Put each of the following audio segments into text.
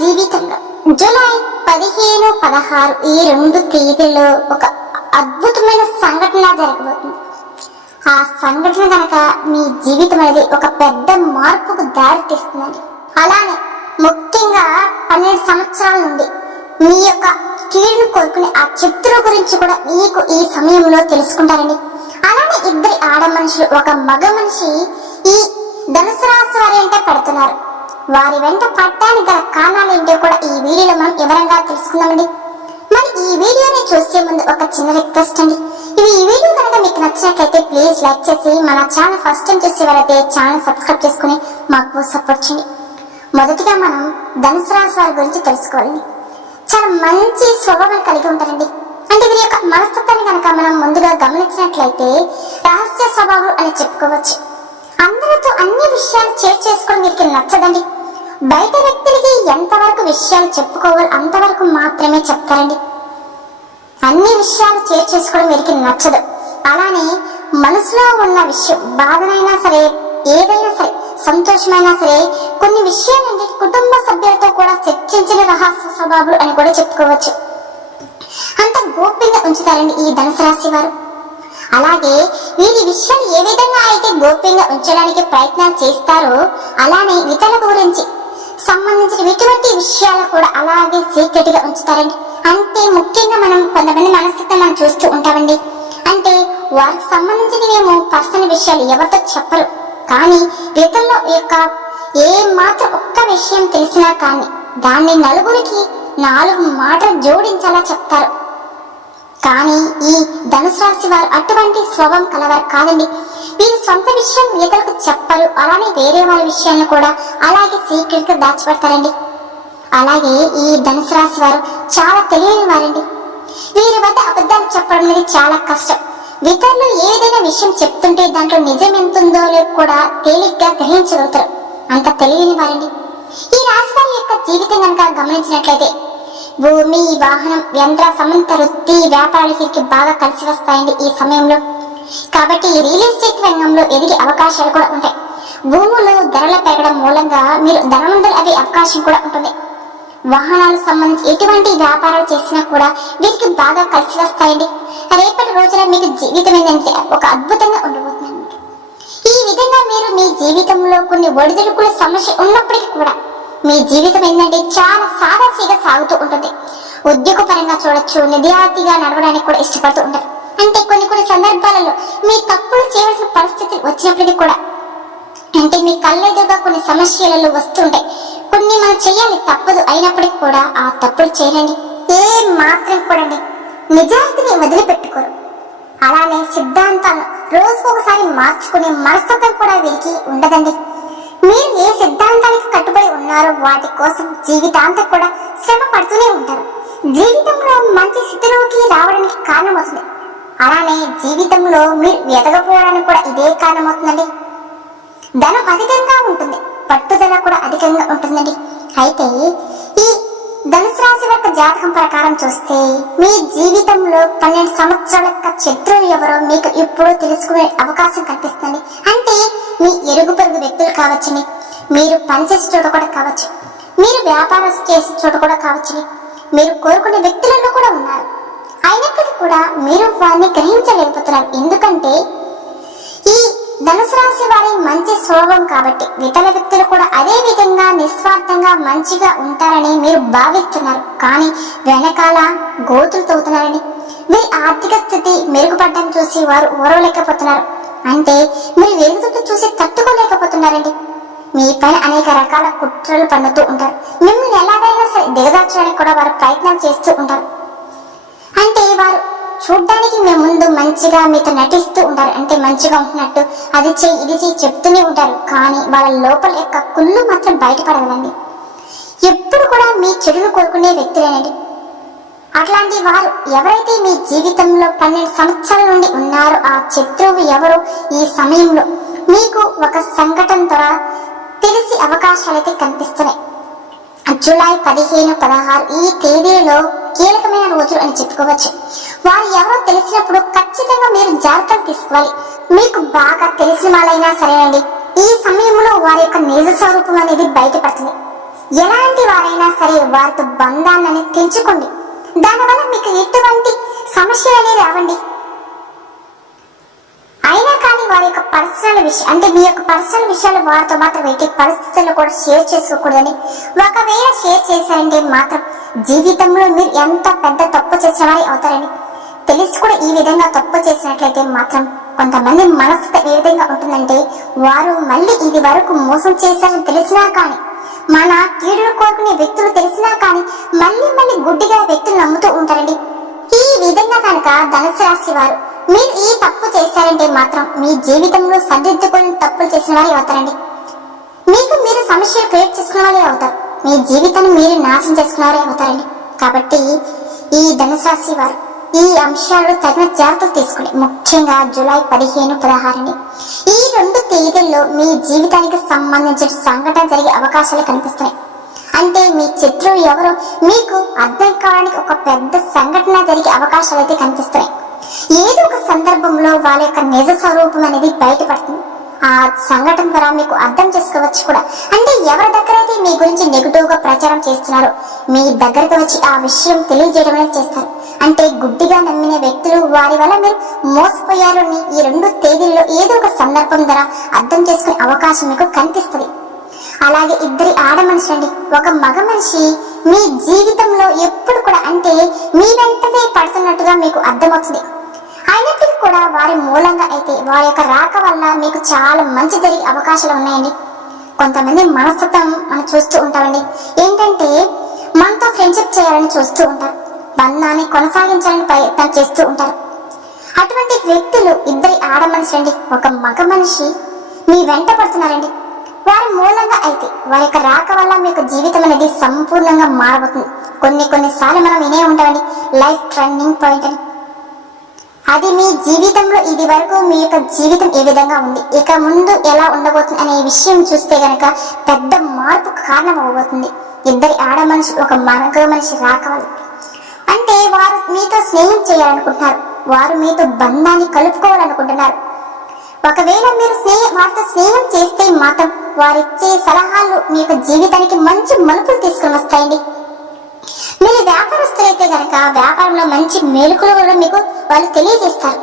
జీవితంలో. జూలై పదిహేను పదహారు ఈ రెండు తేదీల్లో ఒక అద్భుతమైన సంఘటన జరగబోతుంది. ఆ సంఘటన కనుక మీ జీవితం అనేది ఒక పెద్ద మార్పుకు దారితీస్తుందండి. అలానే ముఖ్యంగా పన్నెండు సంవత్సరాల నుండి మీ యొక్క కీడును కోరుకునే ఆ శత్రువు గురించి కూడా మీకు ఈ సమయంలో తెలుసుకుంటారండి. అలానే ఇద్దరి ఆడ మనుషులు ఒక మగ మనిషి ఈ ధనుసు రాశి వారి అంటే పడుతున్నారు. వారి వెంట పడటానికి గల కారణాలు ఏంటో కూడా ఈ వీడియోలో మనం వివరంగా తెలుసుకుందామండి మరి ఈ వీడియోని చూసే ముందు ఒక చిన్న రిక్వెస్ట్ అండి. ఇది ఈ వీడియో కనుక మీకు నచ్చినట్లయితే ప్లీజ్ లైక్ చేసి మన ఛానల్ ఫస్ట్ టైం చూసేవారైతే ఛానల్ సబ్స్క్రైబ్ చేసుకుని మాకు సపోర్ట్ చేయండి. మొదటిగా మనం ధనుసు రాశి వారి గురించి తెలుసుకోవాలండి. చాలా మంచి స్వభావం కలిగి ఉంటారండి. అంటే వీరి యొక్క మనస్తత్వాన్ని కనుక మనం ముందుగా గమనించినట్లయితే రహస్య స్వభావం అని చెప్పుకోవచ్చు. అందరితో అన్ని విషయాలు చేర్ చేసుకోవడం వీరికి నచ్చదండి. బయట వ్యక్తులకి ఎంతవరకు విషయాలు చెప్పుకోవాలి అంతవరకు మాత్రమే చెప్తారండి. అన్ని విషయాలు షేర్ చేసుకోవడం వీరికి నచ్చదు. అలానే మనసులో ఉన్న విషయం బాధనైనా సరే ఏదైనా సరే సంతోషమైనా సరే కొన్ని విషయాలంటే కుటుంబ సభ్యులతో కూడా చర్చించిన రహస్య స్వభావాలు అని కూడా చెప్పుకోవచ్చు. అంత గోప్యంగా ఉంచుతారండి ఈ ధనుసు రాశి వారు. అలాగే వీరి విషయాలు ఏ విధంగా అయితే గోప్యంగా ఉంచడానికి ప్రయత్నాలు చేస్తారో అలానే ఇతరుల గురించి సంబంధించిన ఎటువంటి విషయాలు కూడా అలాగే సీక్రెట్గా ఉంచుతారండి. అంతే ముఖ్యంగా మనం కొంతమంది మనస్తత్వం మనం చూస్తూ ఉంటామండి. అంటే వారికి సంబంధించినవేమో పర్సనల్ విషయాలు ఎవరితో చెప్పరు. కానీ ఇతరుల యొక్క ఏ మాత్రం ఒక్క విషయం తెలిసినా కానీ దాన్ని నలుగురికి నాలుగు మాటలు జోడించాలా చెప్తారు. కానీ ఈ ధనుసు రాశి వారు అటువంటి స్వభావం కలవారు కాదండి. వీరి సొంత విషయం ఇతరులకు చెప్పరు. అలానే వేరే వారి విషయాలను కూడా అలాగే సీక్రెట్గా దాచిపెడతారండి. అలాగే ఈ ధనుసు రాశి వారు చాలా తెలియని వారండి. వీరి వద్ద అబద్ధాలు చెప్పడం అనేది చాలా కష్టం. ఇతరులు ఏదైనా విషయం చెప్తుంటే దాంట్లో నిజం ఎంత ఉందో లేదో కూడా తేలిగ్గా గ్రహించగలుగుతారు. అంత తెలియని వారండి. ఈ రాశి వారి యొక్క జీవితం కనుక గమనించినట్లయితే భూమి వాహనం యంత్ర సమంత వృత్తి వ్యాపారికి బాగా కలిసి వస్తాయండి ఈ సమయంలో. కాబట్టి రియల్ ఎస్టేట్ రంగంలో ఎదిగే అవకాశాలు కూడా ఉంటాయి. భూములు ధరలు పెరగడం మూలంగా మీరు ధనవంతులు అయ్యే అవకాశం కూడా ఉంటుంది. వాహనాలకు సంబంధించి ఎటువంటి వ్యాపారాలు చేసినా కూడా వీరికి బాగా కలిసి వస్తాయండి. రేపటి రోజున మీకు జీవితం ఏంటంటే ఒక అద్భుతంగా ఉండబోతుంది ఈ విధంగా మీరు మీ జీవితంలో కొన్ని ఒడిదుడుకుల సమస్య ఉన్నప్పటికీ కూడా మీ జీవితం ఏంటంటే చాలా సాదాసీగా సాగుతూ ఉంటుంది. ఉద్యోగ పరంగా చూడొచ్చు నిజాతిగా నడవడానికి కూడా ఇష్టపడుతూ ఉంటారు. అంటే కొన్ని కొన్ని సందర్భాలలో మీ తప్పులు చేయవలసిన పరిస్థితి వచ్చినప్పటికీ కూడా అంటే మీ కళ్ళెదురుగా కొన్ని సమస్యలలో వస్తుంటాయి కొన్ని మనం చేయాలి తప్పదు అయినప్పటికీ కూడా ఆ తప్పులు చేయండి ఏ మాత్రం కూడా నిజాయితీని వదిలిపెట్టుకోరు. అలానే సిద్ధాంతాలను రోజుకు ఒకసారి మార్చుకునే మనస్తత్వం కూడా వీరికి ఉండదండి. మీరు ఏ సిద్ధాంతానికి కట్టుబడి ఉన్నారో వాటి కోసం జీవితాంతం కూడా శ్రమ పడుతూనే ఉంటారు. జీవితంలో మంచి స్థితిలోకి రావడానికి కారణమవుతుంది. అలానే జీవితంలో మీరు ఎదగపోవడానికి కూడా ఇదే కారణమవుతుందండి. ధనం అధికంగా ఉంటుంది. పట్టుదల కూడా అధికంగా ఉంటుందండి. అయితే ఈ జాతకం ప్రకారం చూస్తే మీ జీవితంలో పన్నెండు సంవత్సరాల యొక్క శత్రువు ఎవరో మీకు ఇప్పుడు తెలుసుకునే అవకాశం కనిపిస్తుంది అంటే మీ ఎరుగు పొరుగు వ్యక్తులు కావచ్చని మీరు పనిచేసే చోట కూడా కావచ్చు. మీరు వ్యాపారం చేసే చోట కూడా కావచ్చు మీరు కోరుకునే వ్యక్తులలో కూడా ఉన్నారు. అయినప్పటికీ కూడా మీరు వారిని గ్రహించలేకపోతున్నారు. ఎందుకంటే ఈ ధనుసు రాశి వారి మంచి స్వభావం కాబట్టి ఇతర వ్యక్తులు కూడా అదే విధంగా నిస్వార్థంగా మంచిగా ఉంటారని మీరు భావిస్తున్నారు. కానీ వెనకాల గోతులు తవ్వుతున్నారని మీ ఆర్థిక స్థితి మెరుగుపడడం చూసి వారు ఓరవలేకపోతున్నారు. అంటే మీరు వెలుగుతుంటే చూసి తట్టుకోలేకపోతున్నారండి. మీ పైన అనేక రకాల కుట్రలు పన్నుతూ ఉంటారు. మిమ్మల్ని ఎలాగైనా సరే దిగదార్చడానికి కూడా వారు ప్రయత్నం చేస్తూ ఉంటారు. అంటే వారు చూడ్డానికి మేము ముందు మంచిగా మీతో నటిస్తూ ఉంటారు. అంటే మంచిగా ఉంటున్నట్టు అది చేయి ఇది చేయి చెప్తూనే ఉంటారు. కానీ వాళ్ళ లోపల యొక్క కుళ్ళు మాత్రం బయటపడదండి ఎప్పుడు కూడా మీ చెడును కోరుకునే వ్యక్తులేనండి. అట్లాంటి వారు ఎవరైతే మీ జీవితంలో పన్నెండు సంవత్సరాల నుండి ఉన్నారో ఆ శత్రువు ఎవరు ఈ సమయంలో మీకు ఒక సంఘటన ద్వారా తెలిసి అవకాశాలైతే కనిపిస్తున్నాయి. జూలై పదిహేను పదహారు ఈ తేదీలో కీలకమైన రోజులు అని చెప్పుకోవచ్చు. వారు ఎవరో తెలిసినప్పుడు ఖచ్చితంగా మీరు జాగ్రత్తలు తీసుకోవాలి. మీకు బాగా తెలిసిన వాళ్ళైనా సరేనండి. ఈ సమయంలో వారి యొక్క నిజ స్వరూపం అనేది బయటపడుతుంది. ఎలాంటి వారైనా సరే వారితో బంధాన్ని తెంచుకోండి. దానివల్ల మీకు ఎటువంటి సమస్యలు అనేవి రావండి. అయినా కానీ వారి యొక్క పర్సనల్ విషయం అంటే మీ యొక్క పర్సనల్ విషయాలు వారితో మాత్రం ఎట్టి పరిస్థితుల్లో కూడా షేర్ చేసుకోకూడదని. ఒకవేళ షేర్ చేశారంటే మాత్రం జీవితంలో మీరు ఎంత పెద్ద తప్పు చేసిన వారి అవుతారని. తెలిసి కూడా ఈ విధంగా తప్పు చేసినట్లయితే మాత్రం కొంతమంది మనసు ఏ విధంగా ఉంటుందంటే వారు మళ్ళీ ఇది వరకు మోసం చేశారని తెలిసినా కానీ మన కీడులు కోరుకునే వ్యక్తులు తెలిసినా కానీ మళ్ళీ మళ్ళీ గుడ్డిగా వ్యక్తులు నమ్ముతూ ఉంటారండి. ఈ విధంగా కనుక ధనుసు రాశి వారు మీరు ఈ తప్పు చేశారంటే మాత్రం మీ జీవితంలో సరిదిద్దుకొని తప్పులు చేసిన వారే అవుతారండి. మీకు మీరు సమస్యలు క్రియేట్ చేసుకున్న వాళ్ళే అవుతారు. మీ జీవితాన్ని మీరు నాశనం చేసుకున్న వారే అవుతారండి. కాబట్టి ఈ ధనుసు రాశి వారు ఈ అంశాలు తగిన జాగ్రత్తలు తీసుకోండి. ముఖ్యంగా జూలై పదిహేను పదహారుని ఈ రెండు తేదీల్లో మీ జీవితానికి సంబంధించిన సంఘటన జరిగే అవకాశాలు కనిపిస్తున్నాయి అంటే మీ శత్రువు ఎవరో మీకు అర్థం కావడానికి ఒక పెద్ద సంఘటన జరిగే అవకాశాలు అయితే కనిపిస్తున్నాయి ఏదో ఒక సందర్భంలో వాళ్ళ యొక్క నిజ స్వరూపం అనేది బయటపడుతుంది. ఆ సంఘటన ద్వారా మీకు అర్థం చేసుకోవచ్చు కూడా. అంటే ఎవరి దగ్గర అయితే మీ గురించి నెగిటివ్గా ప్రచారం చేస్తున్నారో మీ దగ్గరకు వచ్చి ఆ విషయం తెలియజేయడం అనేది చేస్తారు. అంటే గుడ్డిగా నమ్మిన వ్యక్తులు వారి వల్ల మీరు మోసపోయారు అని ఈ రెండు తేదీల్లో ఏదో ఒక సందర్భం ద్వారా అర్థం చేసుకునే అవకాశం మీకు కనిపిస్తుంది. అలాగే ఇద్దరి ఆడ మనుషులండి ఒక మగ మనిషి మీ జీవితంలో ఎప్పుడు కూడా అంటే మీ వెంటనే పడుతున్నట్టుగా మీకు అర్థమవుతుంది. అయినప్పటికీ కూడా వారి మూలంగా అయితే వారి యొక్క రాక వల్ల మీకు చాలా మంచి జరిగే అవకాశాలు ఉన్నాయండి. కొంతమంది మనస్తత్వం మనం చూస్తూ ఉంటామండి. ఏంటంటే మనతో ఫ్రెండ్షిప్ చేయాలని చూస్తూ ఉంటారు. బంధాన్ని కొనసాగించాలని ప్రయత్నం చేస్తూ ఉంటారు. అటువంటి వ్యక్తులు ఇద్దరి ఆడ మనుషులండి ఒక మగ మనిషి మీ వెంట పడుతున్నారండి. వారి మూలంగా అయితే వారి యొక్క రాక వల్ల మీకు జీవితం అనేది సంపూర్ణంగా మారబోతుంది. కొన్ని కొన్నిసార్లు మనం వినే ఉంటామండి. లైఫ్ టర్నింగ్ పాయింట్ అని. అది మీ జీవితంలో ఇది వరకు మీ యొక్క జీవితం ఏ విధంగా ఉంది? ఇక ముందు ఎలా ఉండబోతుంది అనే విషయం చూస్తే గనక పెద్ద మార్పు కారణం అవ్వబోతుంది ఇద్దరి ఆడ మనిషి ఒక మగ మనిషి రాకవాలి. అంటే వారు మీతో స్నేహం చేయాలనుకుంటున్నారు. వారు మీతో బంధాన్ని కలుపుకోవాలనుకుంటున్నారు. ఒకవేళ మీరు స్నేహ వారితో స్నేహం చేస్తే మాత్రం వారిచ్చే సలహాలు మీ యొక్క జీవితానికి మంచి మలుపులు తీసుకుని వస్తాయండి. మీరు వ్యాపారస్తులైతే గనక వ్యాపారంలో మంచి మేలుకులు కూడా మీకు వాళ్ళు తెలియజేస్తారు.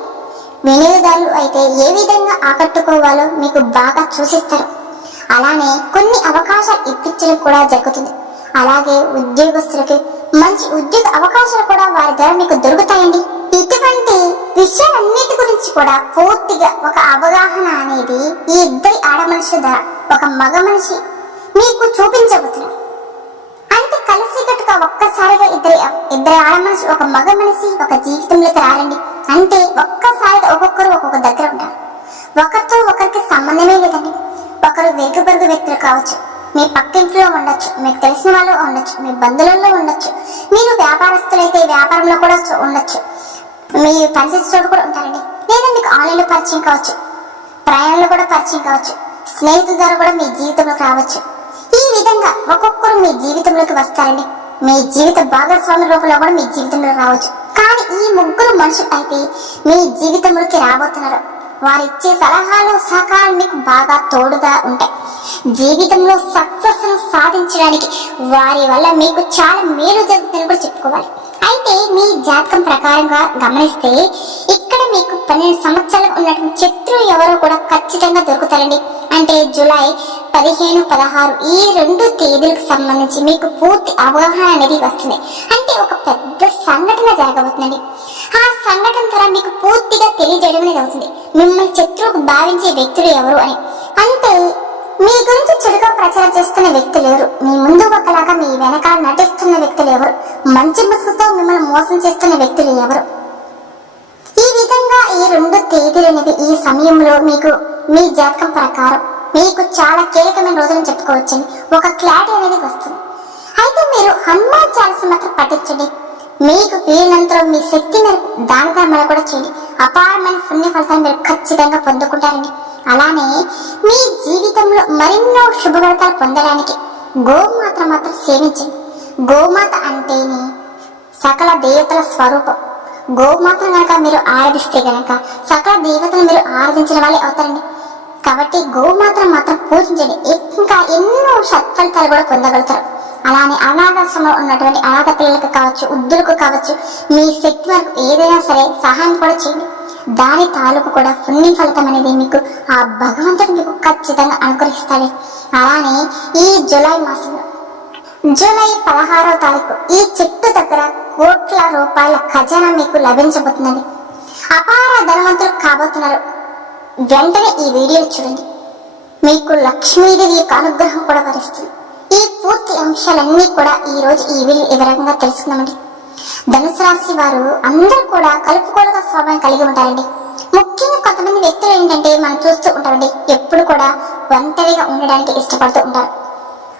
వినియోగదారులు అయితే ఏ విధంగా ఆకట్టుకోవాలో మీకు బాగా సూచిస్తారు అలానే కొన్ని అవకాశాలు ఇప్పించడం కూడా జరుగుతుంది. అలాగే ఉద్యోగస్తులకి మంచి ఉద్యోగ అవకాశాలు కూడా వారి ద్వారా మీకు దొరుకుతాయండి. ఇటువంటి విషయాలన్నిటి గురించి కూడా పూర్తిగా ఒక అవగాహన అనేది ఈ ఇద్దరి ఆడ మనుషుల ద్వారా ఒక మగ మనిషి మీకు చూపించబోతున్నారు అంటే కలిసికట్టుగా ఒక్కసారిగా ఇద్దరి ఇద్దరి ఆడ మనిషి ఒక మగ మనిషి ఒక జీవితంలోకి రారండి అంటే ఒక్కసారిగా ఒక్కొక్కరు ఒక్కొక్క దగ్గర ఉంటారు ఒకరితో ఒకరికి సంబంధమే లేదండి. ఒకరు వెలుగు వ్యక్తులు కావచ్చు. మీ పక్కింట్లో ఉండొచ్చు మీకు తెలిసిన వాళ్ళు ఉండొచ్చు మీ బంధువులలో ఉండొచ్చు మీరు వ్యాపారస్తులైతే వ్యాపారంలో కూడా చూ- ఉండొచ్చు. మీ పనిచేసే చోటు కూడా ఉంటారండి. లేదా మీకు ఆన్లైన్లో పరిచయం కావచ్చు. ప్రయాణంలో కూడా పరిచయం కావచ్చు. స్నేహితుల ద్వారా కూడా మీ జీవితంలోకి రావచ్చు. ఈ విధంగా ఒక్కొక్కరు మీ జీవితంలోకి వస్తారండి. మీ జీవిత భాగస్వామి రూపంలో కూడా మీ జీవితంలో రావచ్చు. కానీ ఈ ముగ్గురు మనుషులు అయితే మీ జీవితంలోకి రాబోతున్నారు. వారు ఇచ్చే సలహాలు సహకారాలు మీకు బాగా తోడుగా ఉంటాయి. జీవితంలో సక్సెస్ సాధించడానికి వారి వల్ల మీకు చాలా మేలు జరుగుతుందని కూడా చెప్పుకోవాలి. అయితే మీ జాతకం ప్రకారంగా గమనిస్తే ఇక్కడ మీకు పన్నెండు సంవత్సరాలు ఉన్నటువంటి శత్రువు ఎవరో కూడా ఖచ్చితంగా దొరుకుతారండి. అంటే జూలై పదిహేను పదహారు ఈ రెండు తేదీలకు సంబంధించి మీకు పూర్తి అవగాహన అనేది వస్తుంది. అంటే ఒక పెద్ద సంఘటన జరగబోతుందండి. ఆ సంఘటన ద్వారా మీకు పూర్తిగా తెలియజేయడం అనేది అవుతుంది. మిమ్మల్ని శత్రువుకు భావించే వ్యక్తులు ఎవరు అని. అంటే మీ గురించి చెడుగా ప్రచారం చేస్తున్న వ్యక్తులు ఎవరు? మీ ముందు ఒకలాగా మీ వెనకాల నటిస్తున్న వ్యక్తులు ఎవరు? మంచి ముసుగుతో మిమ్మల్ని మోసం చేస్తున్న వ్యక్తులు ఎవరు? ఈ విధంగా ఈ రెండు తేదీలు అనేవి ఈ సమయంలో మీకు మీ జాతకం ప్రకారం మీకు చాలా కీలకమైన రోజులను చెప్పుకోవచ్చండి ఒక క్లారిటీ అనేది వస్తుంది. అయితే మీరు హనుమాన్ చాలీస మాత్రం పట్టించండి. మీకు వీలైనంతలో మీ శక్తి మేరకు దాన ధర్మాలు కూడా చేయండి. అపారమైన పుణ్య ఫలితాన్ని మీరు ఖచ్చితంగా పొందుకుంటారండి. అలానే మీ జీవితంలో మరెన్నో శుభఫలితాలు పొందడానికి గోమాత మాత్రం సేవించండి. గోమాత అంటేనే సకల దేవతల స్వరూపం. గోమాతను కనుక మీరు ఆరాధిస్తే గనక సకల దేవతలు మీరు ఆరాధించిన వాళ్ళే అవుతారండి. కాబట్టి గోమాతను మాత్రం పూజించండి. ఇంకా ఎన్నో సత్ఫలితాలు కూడా పొందగలుగుతారు. అలానే అనాథాశ్రమంలో ఉన్నటువంటి అనాథ పిల్లలకు కావచ్చు వృద్ధులకు కావచ్చు మీ శక్తి వరకు ఏదైనా సరే సహాయం కూడా చేయండి. దాని తాలూకు కూడా పుణ్య ఫలితం అనేది మీకు ఆ భగవంతుడు మీకు ఖచ్చితంగా అనుగ్రహిస్తాడు. అలానే ఈ జూలై మాసంలో జూలై పదహారో తారీఖు ఈ చెట్టు దగ్గర కోట్ల రూపాయల ఖజానా మీకు లభించబోతున్నది. అపార ధనవంతులు కాబోతున్నారు. వెంటనే ఈ వీడియో చూడండి. మీకు లక్ష్మీదేవి యొక్క అనుగ్రహం కూడా వరిస్తుంది. ఈ పూర్తి అంశాలన్నీ కూడా ఈ రోజు ఈ వీడియో వివరంగా తెలుసుకుందామండి. ధనుసు రాశి వారు అందరూ కూడా కలుపుకోలుగా స్వభావం కలిగి ఉంటారండి ముఖ్యంగా కొంతమంది వ్యక్తులు ఏంటంటే మనం చూస్తూ ఉంటామండి ఎప్పుడు కూడా ఒంటరిగా ఉండడానికి ఇష్టపడుతూ ఉంటారు.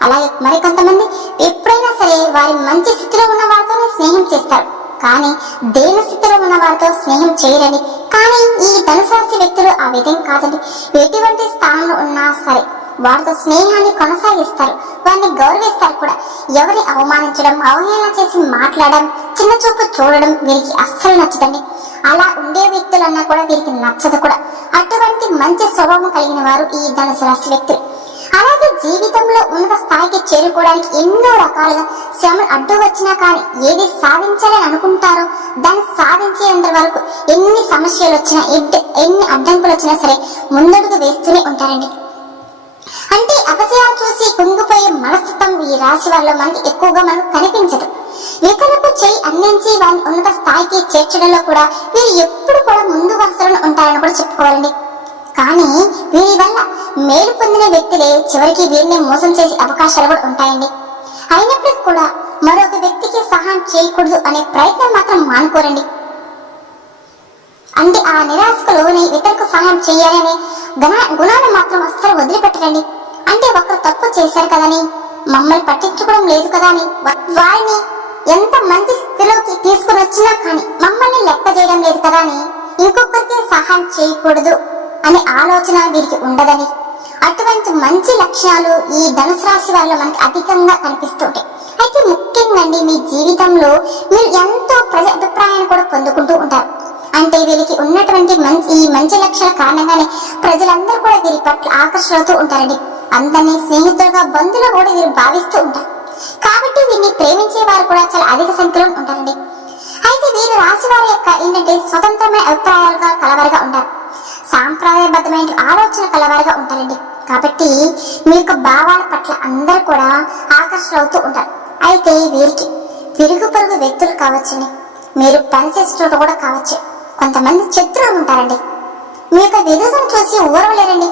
అలాగే మరి కొంతమంది ఎప్పుడైనా సరే వారి మంచి స్థితిలో ఉన్న వారితోనే స్నేహం చేస్తారు. కానీ దేవస్థితిలో ఉన్న వారితో స్నేహం చేయరని. కానీ ఈ ధనుసు వ్యక్తులు ఆ విధం కాదండి. ఎటువంటి స్థానంలో ఉన్నా సరే వారితో స్నేహాన్ని కొనసాగిస్తారు. వారిని గౌరవిస్తారు కూడా. ఎవరిని అవమానించడం అవహేళన చేసి మాట్లాడడం చిన్న చూపు చూడడం వీరికి అస్సలు నచ్చదండి. అలా ఉండే వ్యక్తులన్నా కూడా వీరికి నచ్చదు కూడా. అటువంటి మంచి స్వభావం కలిగిన వారు ఈ ధనుసు రాశి వ్యక్తులు. అలాగే జీవితంలో ఉన్నత స్థాయికి చేరుకోవడానికి ఎన్నో రకాలుగా శ్రమలు అడ్డు వచ్చినా కానీ ఏది సాధించాలని అనుకుంటారో దాన్ని సాధించేంత వరకు ఎన్ని సమస్యలు వచ్చినా ఎడ్- ఎన్ని అడ్డంకులు వచ్చినా సరే ముందడుగు వేస్తూనే ఉంటారండి. అంటే అపజయాలు చూసి కుంగిపోయే మనస్తత్వం ఈ రాశి వాళ్ళలో మనకి ఎక్కువగా మనకు కనిపించదు. ఇతరులకు చేయి అందించి వారిని ఉన్నత స్థాయికి చేర్చడంలో కూడా వీరు ఎప్పుడు కూడా ముందు వరుసలను ఉంటారని కూడా చెప్పుకోవాలండి. కానీ వీరి వల్ల మేలు పొందిన వ్యక్తులే చివరికి వీరిని మోసం చేసే అవకాశాలు కూడా ఉంటాయండి. అయినప్పటికీ కూడా మరొక వ్యక్తికి సహాయం చేయకూడదు అనే ప్రయత్నం మాత్రం మానుకోరండి. అంటే ఆ నిరాశకు లోని ఇతరులకు సహాయం చేయాలనే గుణ గుణాలు మాత్రం అస్సలు వదిలిపెట్టరండి. అంటే ఒకరు తప్పు చేశారు కదని మమ్మల్ని పట్టించుకోవడం లేదు కదా అని వారిని ఎంత మంచి స్థితిలోకి తీసుకుని వచ్చినా కానీ మమ్మల్ని లెక్క చేయడం లేదు కదా అని ఇంకొకరికి సహాయం చేయకూడదు అనే ఆలోచన వీరికి ఉండదని. అటువంటి మంచి లక్ష్యాలు ఈ ధనుసు రాశి వారిలో మనకి అధికంగా కనిపిస్తుంటాయి. అయితే ముఖ్యంగా మీ జీవితంలో మీరు ఎంతో ప్రజ అభిప్రాయాన్ని కూడా పొందుకుంటూ ఉంటారు. అంటే వీరికి ఉన్నటువంటి మంచి ఈ మంచి లక్షణాల కారణంగానే ప్రజలందరూ కూడా వీరి పట్ల ఆకర్షణతో ఉంటారండి. అందరినీ స్నేహితులుగా బంధువులు కూడా వీరు భావిస్తూ ఉంటారు. కాబట్టి వీరిని ప్రేమించే వారు కూడా చాలా అధిక సంఖ్యలో ఉంటారండి. అయితే వీరు రాశి వారి యొక్క ఏంటంటే స్వతంత్రమైన అభిప్రాయాలుగా కలవారుగా ఉంటారు. సాంప్రదాయబద్ధమైన ఆలోచన కలవారుగా ఉంటారండి. కాబట్టి మీ యొక్క భావాల పట్ల అందరూ కూడా ఆకర్షణ అవుతూ ఉంటారు. అయితే వీరికి పిరుగు పొరుగు వ్యక్తులు కావచ్చండి. మీరు పనిచేసేటోడు కూడా కావచ్చు. కొంతమంది శత్రువులు ఉంటారండి. మీ యొక్క విధులను చూసి ఊరవలేరండి.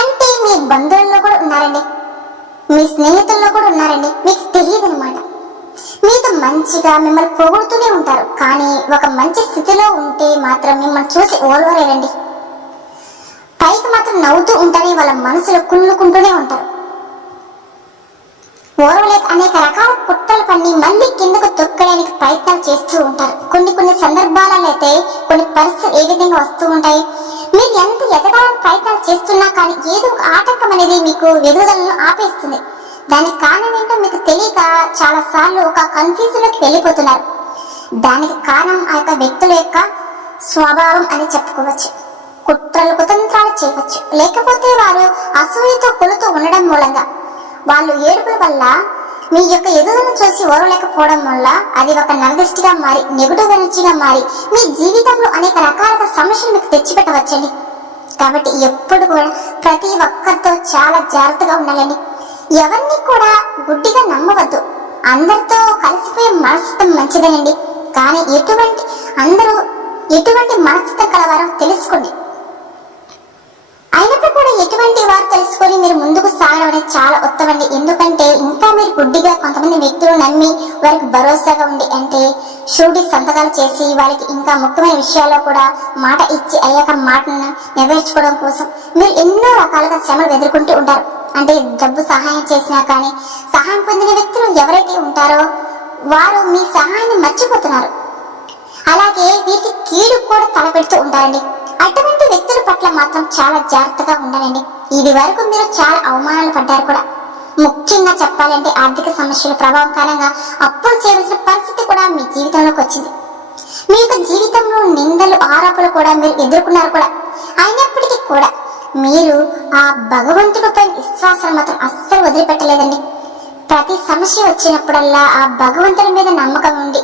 అంటే మీ బంధువుల్లో కూడా ఉన్నారండి. మీ స్నేహితుల్లో కూడా ఉన్నారండి. మీకు తెలియదు అనమాట మీతో మంచిగా మిమ్మల్ని పొగుడుతూనే ఉంటారు. కానీ ఒక మంచి స్థితిలో ఉంటే మాత్రం మిమ్మల్ని చూసి ఓలవలేరండి పైకి మాత్రం నవ్వుతూ ఉంటారే వాళ్ళ మనసులో కుళ్ళుకుంటూనే ఉంటారు. ఓర్వలేక అనేక రకాల పుట్టలు పన్ని మళ్ళీ కిందకు తొక్కడానికి ప్రయత్నాలు చేస్తూ ఉంటారు. కొన్ని కొన్ని సందర్భాలలో అయితే కొన్ని పరిస్థితులు ఏ విధంగా వస్తూ ఉంటాయి? మీరు ఎంత ఎదగాలని ప్రయత్నాలు చేస్తున్నా కానీ ఏదో ఒక ఆటంకం అనేది మీకు ఎదుగుదలను ఆపేస్తుంది. దానికి కారణం ఏంటో మీకు తెలియక చాలా సార్లు ఒక కన్ఫ్యూజన్లోకి వెళ్ళిపోతున్నారు. దానికి కారణం ఆ యొక్క వ్యక్తుల యొక్క స్వభావం అని చెప్పుకోవచ్చు. కుట్రలు కుతంత్ర చేయవచ్చు. లేకపోతే వారు అసూయతో కొలుతూ ఉండడం మూలంగా. వాళ్ళు ఏడుపుల వల్ల మీ యొక్క ఎదుగుదలను చూసి ఓరలేకపోవడం వల్ల అది ఒక నరదిష్టిగా మారి నెగిటివ్ ఎనర్జీగా మారి మీ జీవితంలో అనేక రకాల సమస్యలు మీకు తెచ్చిపెట్టవచ్చండి. కాబట్టి ఎప్పుడు కూడా ప్రతి ఒక్కరితో చాలా జాగ్రత్తగా ఉండాలండి. ఎవరిని కూడా గుడ్డిగా నమ్మవద్దు. అందరితో కలిసిపోయే మనస్తత్వం మంచిదేనండి. కానీ ఎటువంటి అందరూ ఎటువంటి మనస్తత్వం కలవారో తెలుసుకోండి. అయినప్పుడు కూడా ఎటువంటి వారు తెలుసుకొని మీరు ముందుకు సాగడం అనేది చాలా ఉత్తమండి. ఎందుకంటే ఇంకా మీరు గుడ్డిగా కొంతమంది వ్యక్తులు నమ్మి వారికి భరోసాగా ఉంది అంటే షూటి సంతకాలు చేసి వాళ్ళకి ఇంకా ముఖ్యమైన విషయాల్లో కూడా మాట ఇచ్చి అయ్యాక మాటను నెరవేర్చుకోవడం కోసం మీరు ఎన్నో రకాలుగా శ్రమలు ఎదుర్కొంటూ ఉంటారు. అంటే డబ్బు సహాయం చేసినా కానీ సహాయం పొందిన వ్యక్తులు ఎవరైతే ఉంటారో వారు మీ సహాయాన్ని మర్చిపోతున్నారు. అలాగే వీరికి కీడు కూడా తలపెడుతూ ఉంటారండి. అటువంటి వ్యక్తుల పట్ల మాత్రం చాలా జాగ్రత్తగా ఉండాలండి. ఇది వరకు మీరు చాలా అవమానాలు పడ్డారు కూడా. ముఖ్యంగా చెప్పాలంటే ఆర్థిక సమస్యల ప్రభావం కారణంగా అప్పులు చేయవలసిన పరిస్థితి కూడా మీ జీవితంలోకి వచ్చింది. మీ యొక్క జీవితంలో నిందలు ఆరోపణలు కూడా మీరు ఎదుర్కొన్నారు కూడా. అయినప్పటికీ కూడా మీరు ఆ భగవంతుడిపై విశ్వాసం మాత్రం అస్సలు వదిలిపెట్టలేదండి. ప్రతి సమస్య వచ్చినప్పుడల్లా ఆ భగవంతుడి మీద నమ్మకం ఉండి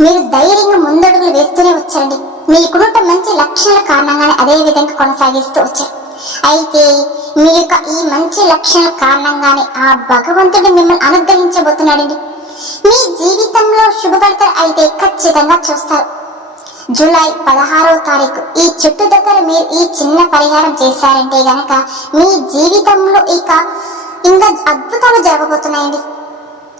మీరు ధైర్యంగా ముందడుగులు వేస్తూనే వచ్చారండి. మీకున్న మంచి లక్షణాల కారణంగానే అదే విధంగా కొనసాగిస్తూ వచ్చారు. అయితే మీ యొక్క ఈ మంచి లక్షణాల కారణంగానే ఆ భగవంతుడు మిమ్మల్ని అనుగ్రహించబోతున్నాడండి. మీ జీవితంలో శుభ అయితే ఖచ్చితంగా చూస్తారు. జూలై పదహారవ తారీఖు ఈ చెట్టు దగ్గర మీరు ఈ చిన్న పరిహారం చేశారంటే గనక మీ జీవితంలో ఇక ఇంకా అద్భుతాలు జరగబోతున్నాయండి.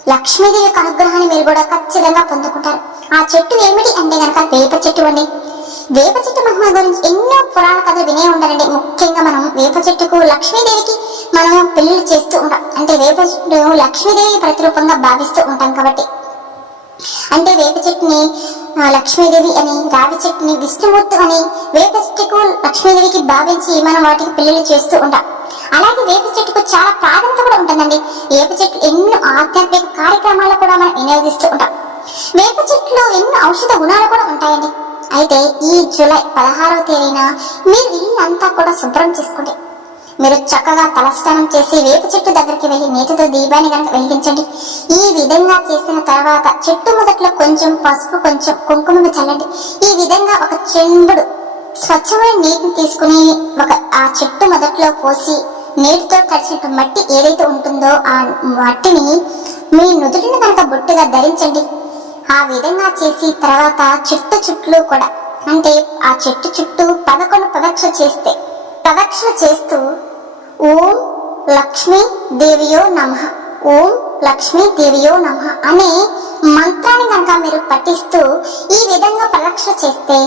లక్ష్మీదేవి యొక్క అనుగ్రహాన్ని మీరు కూడా ఖచ్చితంగా పొందుకుంటారు. ఆ చెట్టు ఏమిటి అంటే గనక వేప చెట్టు అండి. వేప చెట్టు మహిమ గురించి ఎన్నో పురాణ కథలు వినే ఉండాలండి. ముఖ్యంగా మనం వేప చెట్టుకు లక్ష్మీదేవికి మనం పెళ్ళి చేస్తూ ఉంటాం. అంటే వేప చెట్టు లక్ష్మీదేవి ప్రతిరూపంగా భావిస్తూ ఉంటాం కాబట్టి. అంటే వేప చెట్టుని లక్ష్మీదేవి అని రావి చెట్టుని విష్ణుమూర్తి అని వేప చెట్టుకు లక్ష్మీదేవికి భావించి మనం వాటికి పెళ్ళిళ్ళు చేస్తూ ఉంటాం. అలాగే వేప చెట్టుకు చాలా ప్రాధాన్యత కూడా ఉంటుందండి. వేప చెట్టు ఎన్నో ఆధ్యాత్మిక కార్యక్రమాలు కూడా మనం వినియోగిస్తూ ఉంటాం. వేప చెట్టులో ఎన్నో ఔషధ గుణాలు కూడా ఉంటాయండి. అయితే ఈ జూలై పదహారవ తేదీన మీరు ఇల్లంతా కూడా శుభ్రం చేసుకోండి. మీరు చక్కగా తలస్నానం చేసి వేప చెట్టు దగ్గరికి వెళ్ళి నీటితో దీపాన్ని కనుక వెలిగించండి. ఈ విధంగా చేసిన తర్వాత చెట్టు మొదట్లో కొంచెం పసుపు కొంచెం కుంకుమను చల్లండి. ఈ విధంగా ఒక చెంబుడు స్వచ్ఛమైన నీటిని తీసుకుని ఒక ఆ చెట్టు మొదట్లో పోసి నీటితో తడిచినట్టు మట్టి ఏదైతే ఉంటుందో ఆ మట్టిని మీ నుదుటిని కనుక బొట్టుగా ధరించండి. ఆ విధంగా చేసి తర్వాత చుట్టు చుట్లు కూడా అంటే ఆ చెట్టు చుట్టూ పదకొండు ప్రదక్ష చేస్తే ప్రదక్షిణ చేస్తూ ఓం లక్ష్మీ దేవియో నమ ఓం లక్ష్మీ దేవియో నమ అనే మంత్రాన్ని కనుక మీరు పఠిస్తూ ఈ విధంగా ప్రదక్షిణ చేస్తే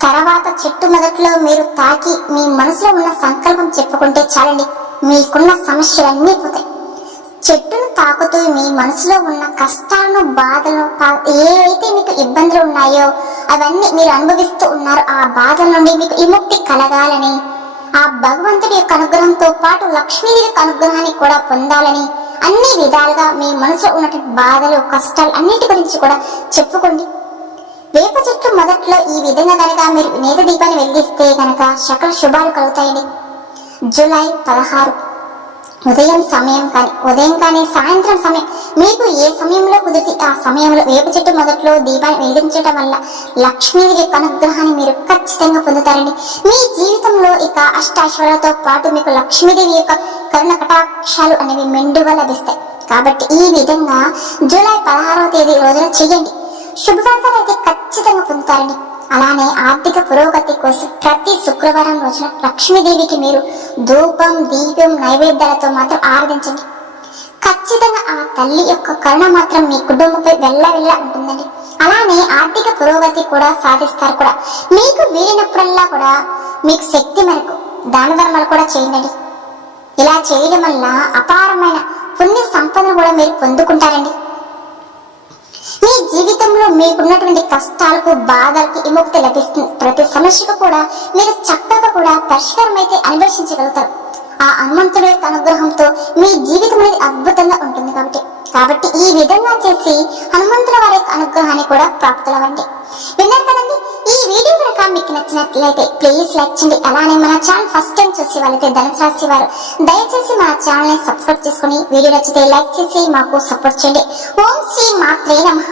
తర్వాత చెట్టు మొదట్లో మీరు తాకి మీ మనసులో ఉన్న సంకల్పం చెప్పుకుంటే చాలండి మీకున్న సమస్యలన్నీ పోతాయి. తాకుతూ మీ మనసులో ఉన్న కష్టాలను బాధలను ఏవైతే మీకు ఇబ్బందులు ఉన్నాయో అవన్నీ మీరు అనుభవిస్తూ ఉన్నారు ఆ బాధల నుండి మీకు విముక్తి కలగాలని ఆ భగవంతుడి యొక్క అనుగ్రహంతో పాటు లక్ష్మీదేవి యొక్క అనుగ్రహాన్ని కూడా పొందాలని అన్ని విధాలుగా మీ మనసులో ఉన్నటువంటి బాధలు కష్టాలు అన్నిటి గురించి కూడా చెప్పుకోండి. వేప చెట్టు మొదట్లో ఈ విధంగా కనుక మీరు నేత దీపాన్ని వెలిగిస్తే కనుక సకల శుభాలు కలుగుతాయండి. జూలై పదహారు ఉదయం సమయం కానీ ఉదయం కానీ సాయంత్రం సమయం. మీకు ఏ సమయంలో కుదిరితే ఆ సమయంలో వేప చెట్టు మొదట్లో దీపాన్ని వెలిగించడం వల్ల లక్ష్మీదేవి అనుగ్రహాన్ని మీరు ఖచ్చితంగా పొందుతారండి. మీ జీవితంలో ఇక అష్టాశ్వరాలతో పాటు మీకు లక్ష్మీదేవి యొక్క కరుణ కటాక్షాలు అనేవి మెండుగా లభిస్తాయి. కాబట్టి ఈ విధంగా జూలై పదహారవ తేదీ రోజున చేయండి శుభవార్తలు అయితే ఖచ్చితంగా పొందుతారండి. అలానే ఆర్థిక పురోగతి కోసం ప్రతి శుక్రవారం రోజున లక్ష్మీదేవికి మీరు ధూపం దీపం నైవేద్యాలతో మాత్రం ఆరాధించండి. ఖచ్చితంగా ఆ తల్లి యొక్క కరుణ మాత్రం మీ కుటుంబంపై వెళ్ళ వెళ్ళ ఉంటుందండి. అలానే ఆర్థిక పురోగతి కూడా సాధిస్తారు కూడా. మీకు వీలినప్పుడల్లా కూడా మీకు శక్తి మేరకు దాన ధర్మాలు కూడా చేయండి. ఇలా చేయడం వల్ల అపారమైన పుణ్య సంపదను కూడా మీరు పొందుకుంటారండి. మీ జీవితంలో మీకున్నటువంటి కష్టాలకు బాధలకు విముక్తి లభిస్తుంది ప్రతి సమస్యకు కూడా మీరు చక్కగా కూడా పరిష్కారం అయితే అన్వేషించగలుగుతారు ఆ హనుమంతుడి యొక్క అనుగ్రహంతో మీ జీవితం అనేది అద్భుతంగా ఉంటుంది కాబట్టి. కాబట్టి ఈ విధంగా చేసి హనుమంతుల వారి యొక్క అనుగ్రహాన్ని కూడా ప్రాప్తులవ్వండి విన్నారు కదండి ఈ వీడియో కనుక మీకు నచ్చినట్లయితే ప్లీజ్ లైక్ చేయండి. అలానే మన ఛానల్ ఫస్ట్ టైం చూసి వాళ్ళైతే ధనుసు రాశి వారు దయచేసి మన ఛానల్ని సబ్స్క్రైబ్ చేసుకుని వీడియో నచ్చితే లైక్ చేసి మాకు సపోర్ట్ చేయండి. ఓం శ్రీ మాత్రే నమః.